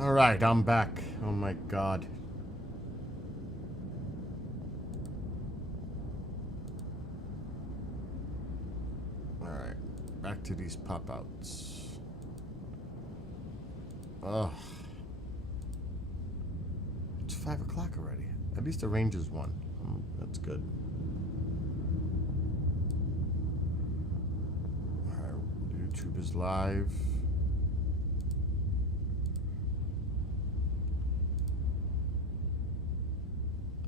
Alright, I'm back. Oh my god. Alright, back to these pop-outs. Ugh. It's 5 o'clock already. At least the Rangers won. That's good. Alright, YouTube is live.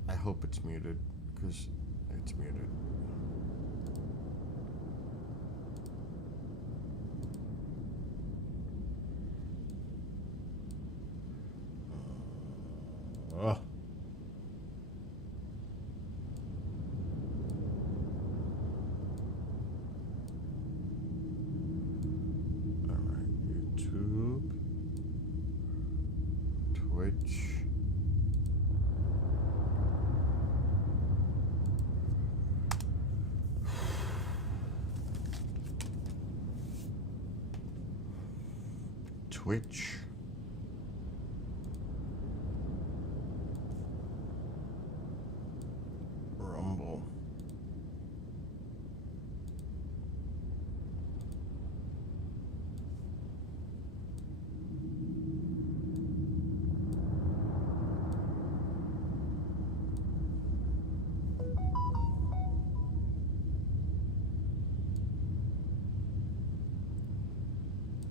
I hope it's muted, because it's muted. Ugh. Alright, YouTube, Twitch. Twitch. Rumble.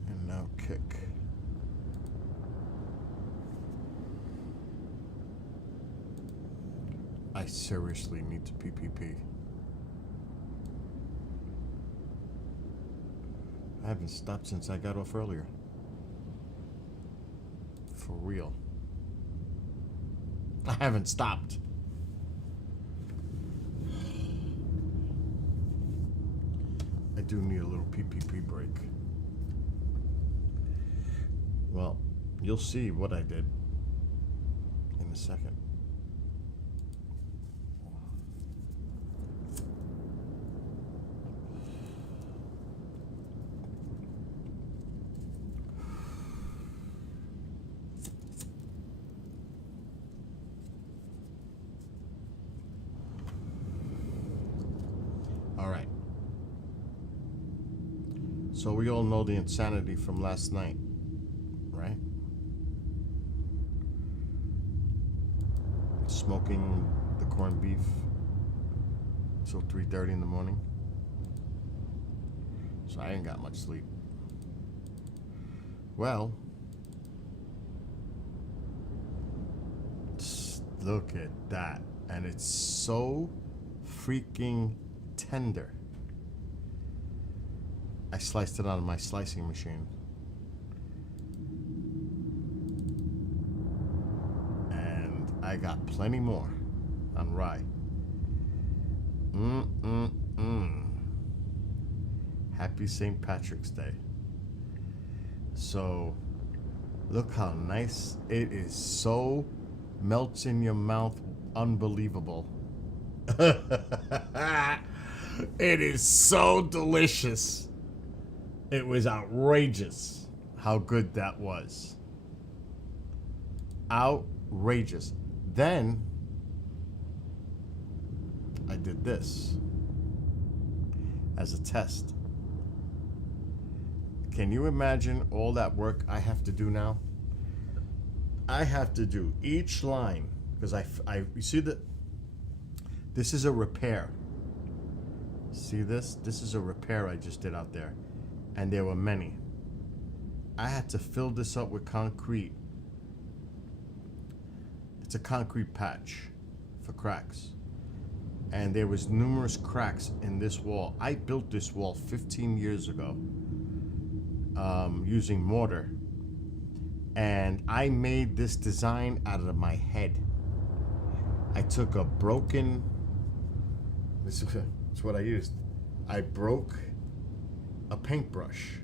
And now Kick. I seriously need to PPP. I haven't stopped since I got off earlier. For real. I haven't stopped. I do need a little PPP break. Well, you'll see what I did in a second. All right. So we all know the insanity from last night, right? Smoking the corned beef till 3:30 in the morning. So I ain't got much sleep. Well, look at that. And it's so freaking tender. I sliced it out of my slicing machine. And I got plenty more on rye. Happy St. Patrick's Day. So, look how nice it is. So melts in your mouth. Unbelievable. It is so delicious. It was outrageous how good that was. Outrageous. Then I did this as a test. Can you imagine all that work I have to do now? I have to do each line because you see that this is a repair. See this? This is a repair I just did out there. And there were many. I had to fill this up with concrete. It's a concrete patch for cracks. And there was numerous cracks in this wall. I built this wall 15 years ago using mortar. And I made this design out of my head. I took a broken, this is what I used. I broke a paintbrush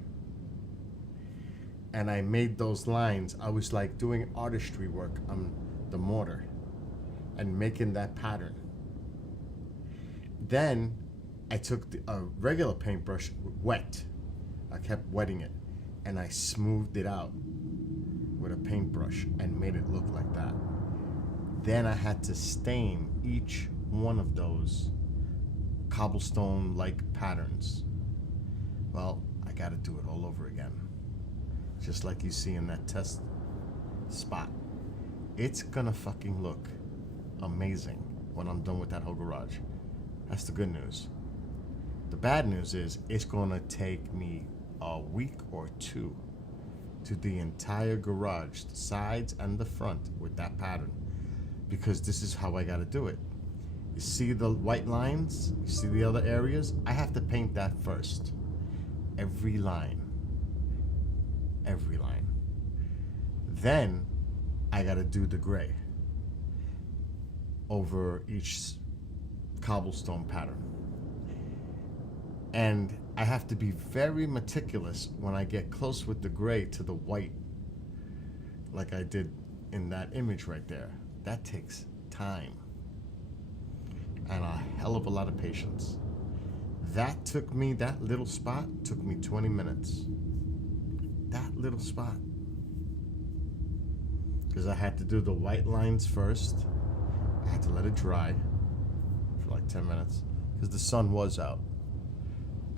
and I made those lines. I was like doing artistry work on the mortar and making that pattern. Then I took a regular paintbrush wet. I kept wetting it and I smoothed it out. with a paintbrush and made it look like that. Then I had to stain each one of those cobblestone-like patterns. Well, I gotta do it all over again. Just like you see in that test spot. It's gonna fucking look amazing when I'm done with that whole garage. That's the good news. The bad news is it's gonna take me a week or two to the entire garage, the sides and the front, with that pattern, because this is how I gotta do it. You see the white lines? You see the other areas? I have to paint that first. Every line. Every line. Then I gotta do the gray over each cobblestone pattern. And I have to be very meticulous when I get close with the gray to the white, like I did in that image right there. That takes time and a hell of a lot of patience. That little spot took me 20 minutes. That little spot. Because I had to do the white lines first. I had to let it dry for like 10 minutes because the sun was out.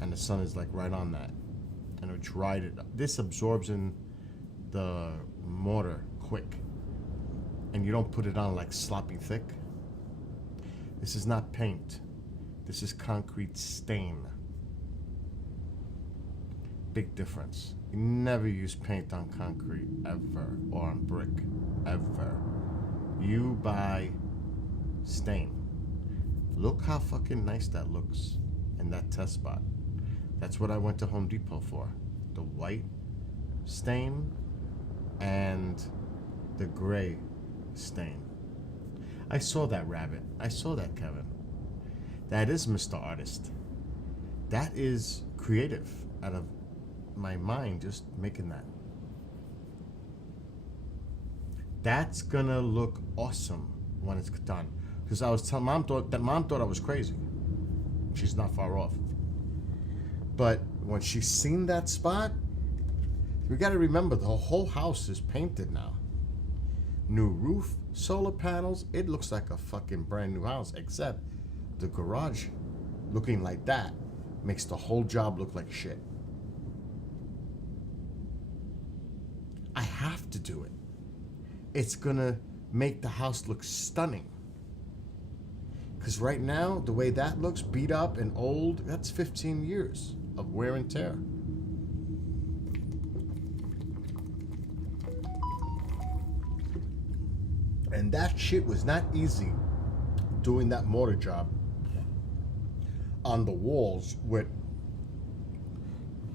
And the sun is like right on that. And it dried it. This absorbs in the mortar quick. And you don't put it on like sloppy thick. This is not paint. This is concrete stain. Big difference. You never use paint on concrete, ever, or on brick, ever. You buy stain. Look how fucking nice that looks in that test spot. That's what I went to Home Depot for. The white stain and the gray stain. I saw that, Rabbit. I saw that, Kevin. That is Mr. Artist. That is creative out of my mind, just making that. That's gonna look awesome when it's done. Because I was telling Mom thought I was crazy. She's not far off. But when she's seen that spot, we gotta remember the whole house is painted now. New roof, solar panels, it looks like a fucking brand new house, except the garage looking like that makes the whole job look like shit. I have to do it. It's gonna make the house look stunning. Because right now, the way that looks, beat up and old, that's 15 years of wear and tear. And that shit was not easy doing that mortar job on the walls with,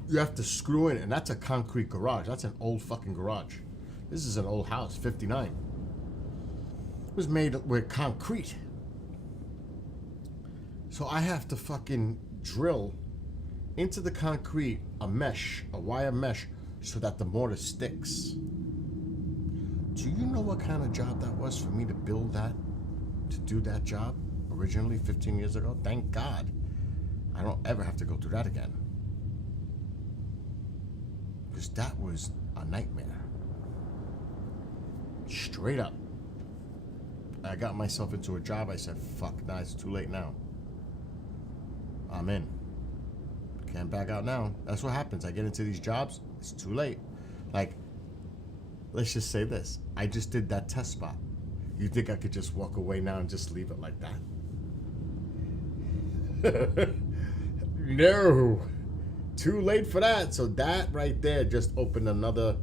you have to screw in, and that's a concrete garage. That's an old fucking garage. This is an old house, 59. It was made with concrete. So I have to fucking drill into the concrete a mesh, a wire mesh, so that the mortar sticks. Do you know what kind of job that was for me to build that, to do that job originally 15 years ago? Thank God I don't ever have to go through that again. Because that was a nightmare. Straight up. I got myself into a job, I said, fuck, nah, it's too late now. I'm in. Can't back out now. That's what happens. I get into these jobs, it's too late. Like, let's just say this. I just did that test spot. You think I could just walk away now and just leave it like that? No. Too late for that. So that right there just opened another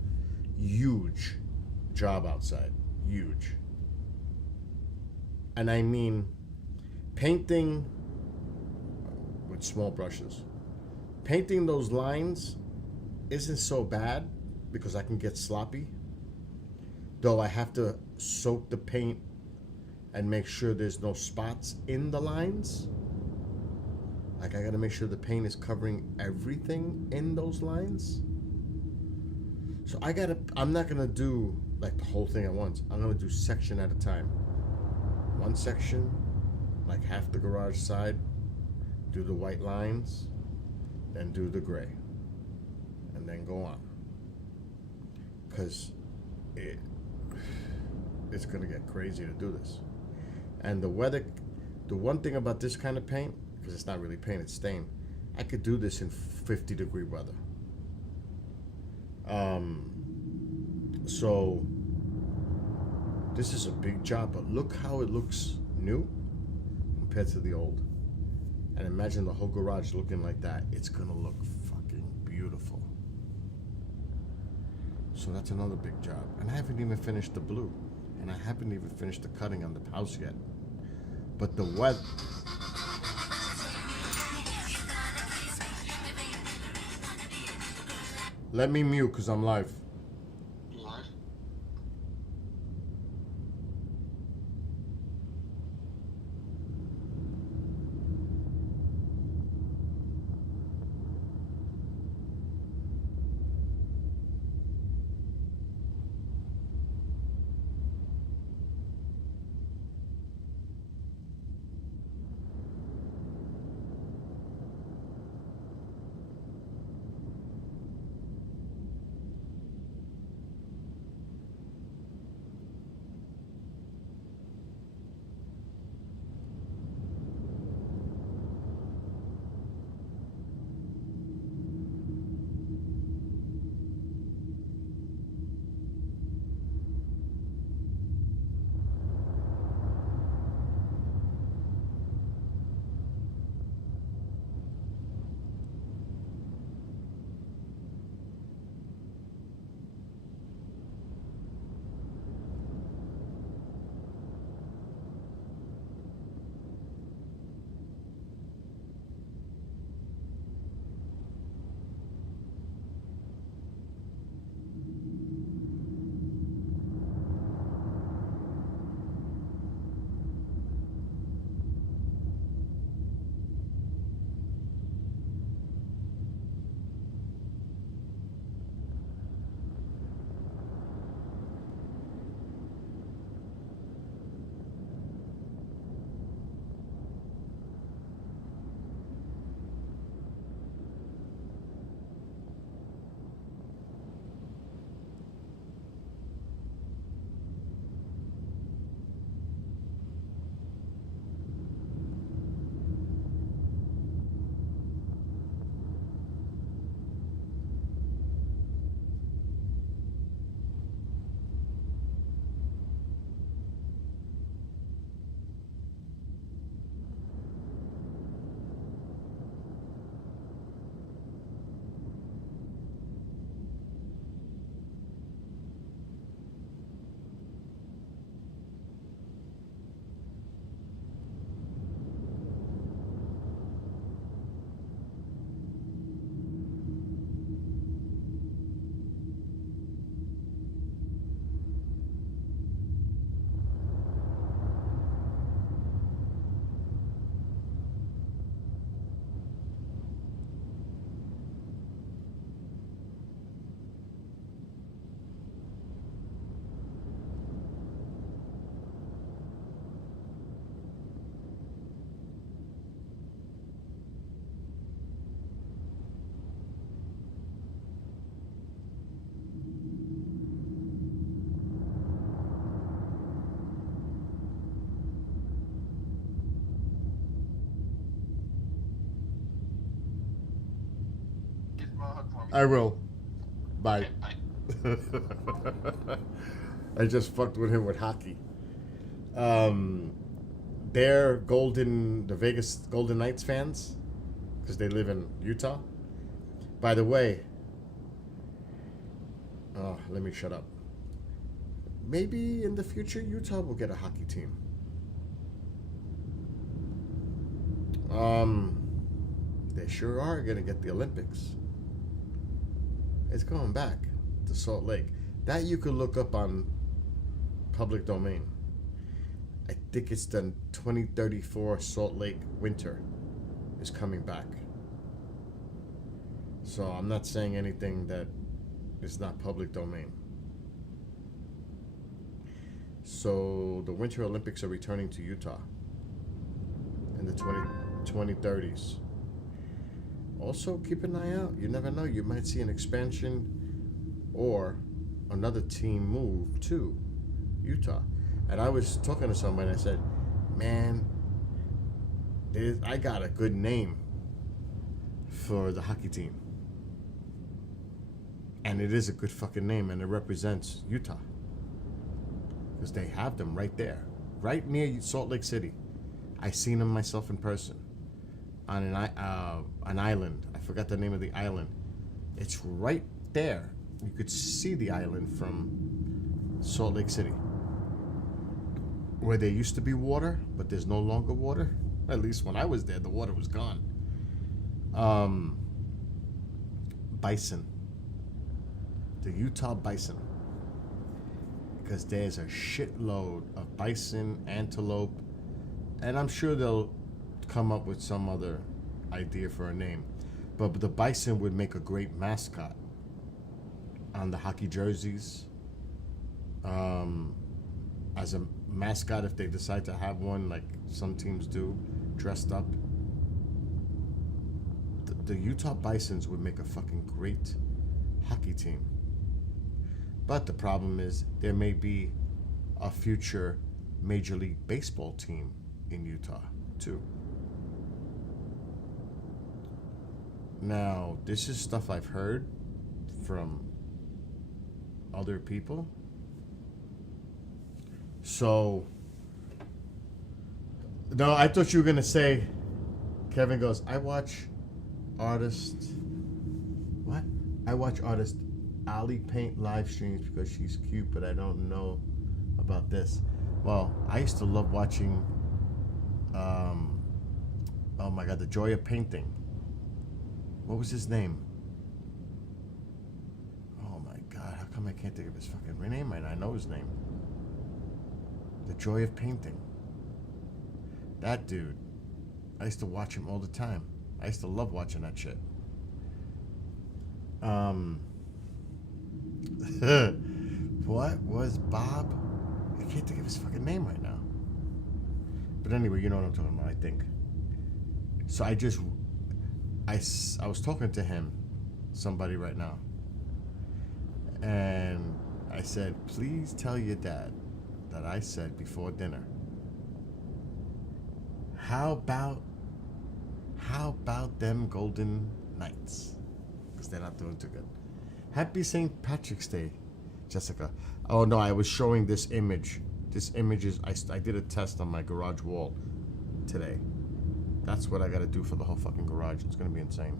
huge job outside. Huge. And I mean, painting with small brushes. Painting those lines isn't so bad because I can get sloppy. Though I have to soak the paint and make sure there's no spots in the lines. Like I gotta make sure the paint is covering everything in those lines. So I'm not gonna do like the whole thing at once. I'm gonna do section at a time. One section, like half the garage side, do the white lines, then do the gray, and then go on. Because it, it's gonna get crazy to do this. And the weather, the one thing about this kind of paint, because it's not really paint, it's stain, I could do this in 50-degree weather. So this is a big job, but look how it looks new compared to the old. And imagine the whole garage looking like that. It's gonna look fucking beautiful. So that's another big job. And I haven't even finished the blue. And I haven't even finished the cutting on the house yet. But the weather... Let me mute because I'm live. Live? Give him a hug for me. I will. Bye. Okay, bye. I just fucked with him with hockey. They're the Vegas Golden Knights fans, because they live in Utah. By the way, oh, let me shut up. Maybe in the future, Utah will get a hockey team. They sure are gonna get the Olympics. It's going back to Salt Lake. That you could look up on public domain. I think it's the 2034 Salt Lake Winter is coming back. So I'm not saying anything that is not public domain. So the Winter Olympics are returning to Utah in the 2030s. Also, keep an eye out. You never know. You might see an expansion or another team moved to Utah. And I was talking to somebody and I said, man, I got a good name for the hockey team. And it is a good fucking name, and it represents Utah. Because they have them right there, right near Salt Lake City. I seen them myself in person on an island. I forgot the name of the island. It's right there. You could see the island from Salt Lake City, where there used to be water, but there's no longer water. At least when I was there, the water was gone. Bison. The Utah bison. Because there's a shitload of bison, antelope, and I'm sure they'll come up with some other idea for a name. But the bison would make a great mascot on the hockey jerseys. As a mascot, if they decide to have one, like some teams do, dressed up. The Utah Bisons would make a fucking great hockey team. But the problem is there may be a future Major League Baseball team in Utah, too. Now, this is stuff I've heard from other people. So, no, I thought you were going to say, Kevin goes, I watch artist Ali paint live streams because she's cute, but I don't know about this. Well, I used to love watching, oh my God, The Joy of Painting. What was his name? Oh my God, how come I can't think of his fucking name right now? I know his name. The Joy of Painting. That dude. I used to watch him all the time. I used to love watching that shit. What was Bob? I can't think of his fucking name right now. But anyway, you know what I'm talking about, I think. So I was talking to him, somebody right now. And I said, please tell your dad that I said before dinner, how about them Golden Knights? Because they're not doing too good. Happy St. Patrick's Day, Jessica. Oh no, I was showing this image. This image is, I did a test on my garage wall today. That's what I gotta do for the whole fucking garage. It's gonna be insane.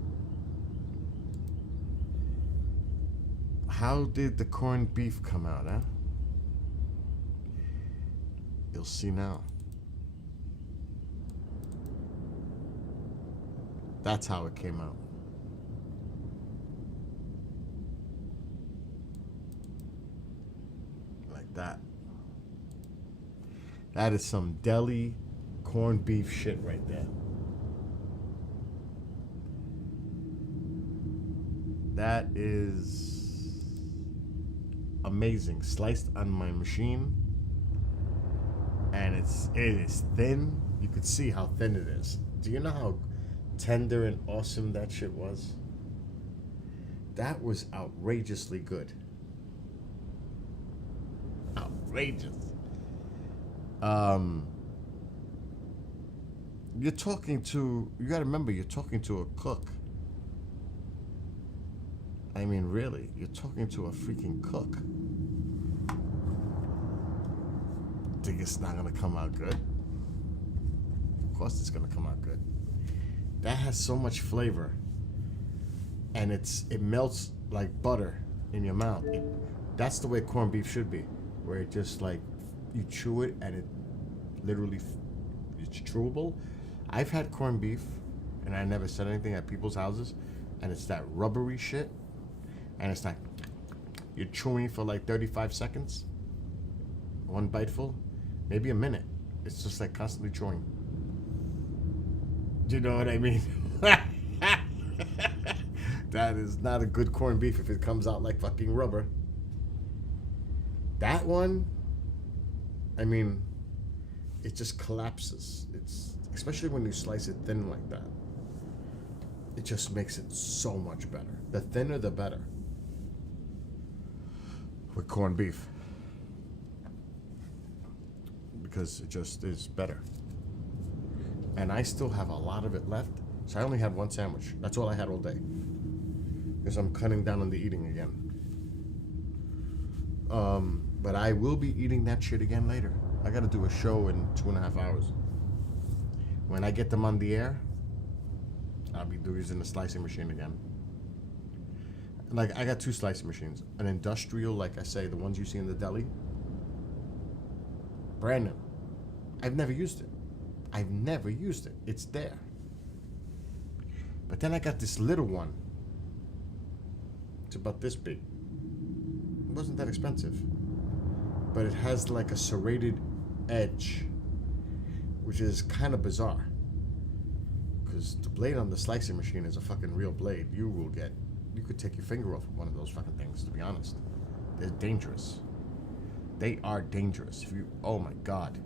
How did the corned beef come out, huh? You'll see now. That's how it came out. Like that. That is some deli corned beef shit right there. That is amazing. Sliced on my machine. And it is thin. You could see how thin it is. Do you know how tender and awesome that shit was? That was outrageously good. Outrageous. You gotta remember, you're talking to a cook. I mean, really, you're talking to a freaking cook. Think it's not gonna come out good? Of course it's gonna come out good. That has so much flavor, and it melts like butter in your mouth. That's the way corned beef should be, where it just like you chew it and it literally it's chewable. I've had corned beef, and I never said anything at people's houses, and it's that rubbery shit, and it's like you're chewing for like 35 seconds, one biteful, maybe a minute. It's just like constantly chewing. Do you know what I mean? That is not a good corned beef if it comes out like fucking rubber. That one, I mean, it just collapses. It's especially when you slice it thin like that. It just makes it so much better. The thinner, the better. with corned beef because it just is better. And I still have a lot of it left, so I only had one sandwich. That's all I had all day because I'm cutting down on the eating again. But I will be eating that shit again later. I got to do a show in 2.5 hours. When I get them on the air, I'll be using the slicing machine again. Like, I got 2 slicing machines. An industrial, like I say, the ones you see in the deli. Brand new. I've never used it. I've never used it. It's there. But then I got this little one. It's about this big. It wasn't that expensive. But it has like a serrated edge, which is kind of bizarre. Because the blade on the slicing machine is a fucking real blade. You could take your finger off of one of those fucking things, to be honest. They're dangerous. They are dangerous. Oh my God.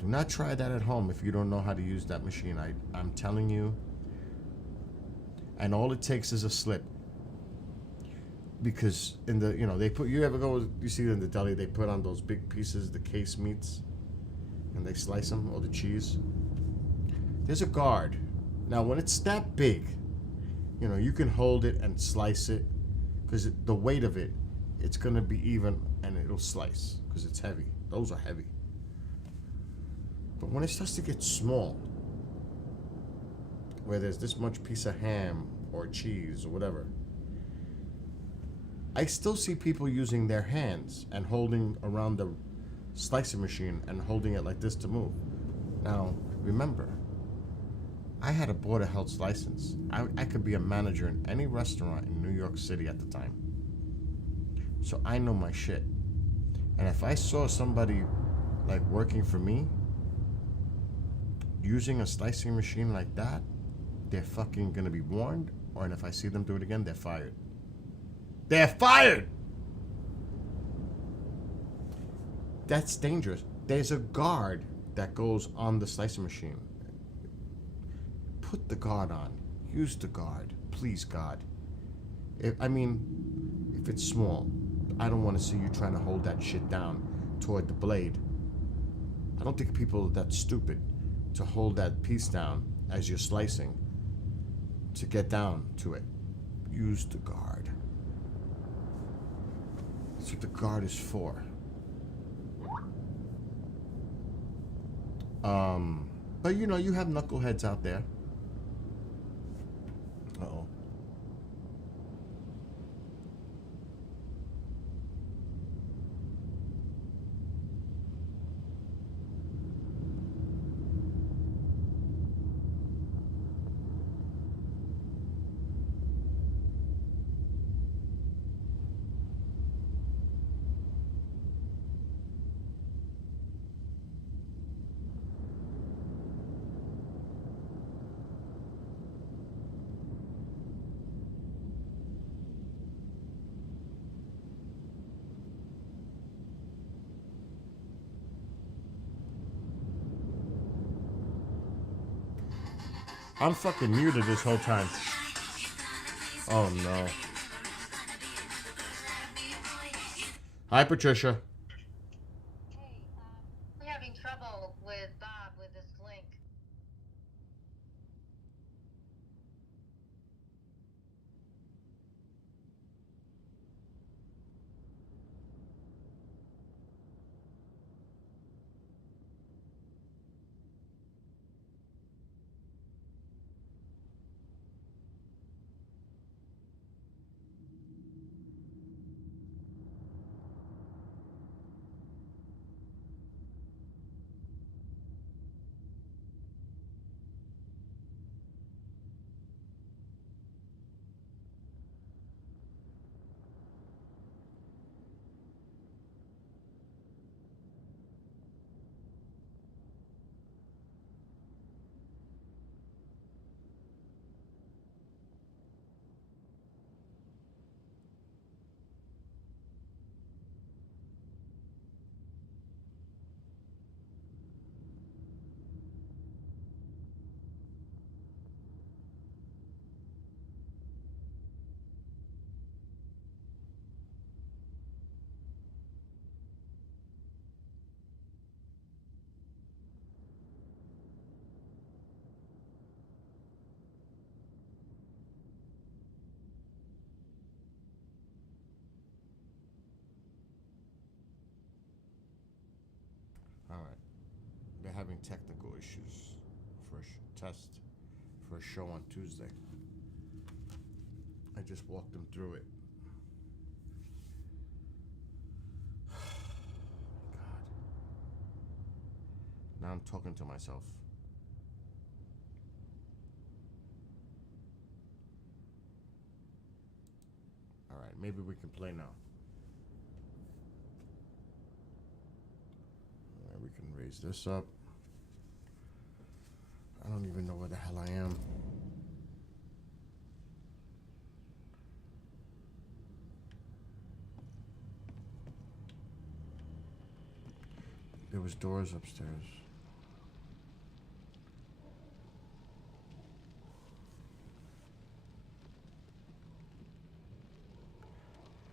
Do not try that at home if you don't know how to use that machine. I'm telling you. And all it takes is a slip. Because in the, they put, you see in the deli, they put on those big pieces, the case meats, and they slice them, or the cheese. There's a guard. Now, when it's that big, you can hold it and slice it, because the weight of it, it's going to be even, and it'll slice, because it's heavy. Those are heavy. But when it starts to get small, where there's this much piece of ham, or cheese, or whatever, I still see people using their hands and holding around the slicing machine and holding it like this to move. Now, remember, I had a Board of Health's license. I could be a manager in any restaurant in New York City at the time. So I know my shit. And if I saw somebody like working for me using a slicing machine like that, they're fucking gonna be warned, and if I see them do it again, they're fired. They're fired! That's dangerous. There's a guard that goes on the slicing machine. Put the guard on. Use the guard. Please, God. If it's small, I don't want to see you trying to hold that shit down toward the blade. I don't think people are that stupid to hold that piece down as you're slicing to get down to it. Use the guard. That's what the guard is for. But you have knuckleheads out there. Uh-oh. I'm fucking muted this whole time. Oh no. Hi, Patricia. Hey, we're having trouble with Bob with this link. technical issues for a test for a show on Tuesday. I just walked him through it. God. Now I'm talking to myself. All right, maybe we can play now. All right, we can raise this up. I don't even know where the hell I am. There was doors upstairs.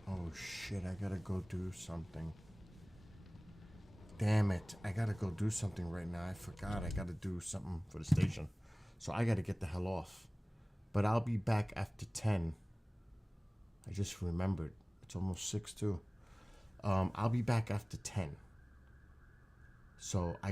Oh shit, I gotta go do something. Damn it, I gotta go do something right now. I forgot I gotta do something for the station. So I gotta get the hell off. But I'll be back after 10. I just remembered. It's almost 6 too. I'll be back after 10. So I got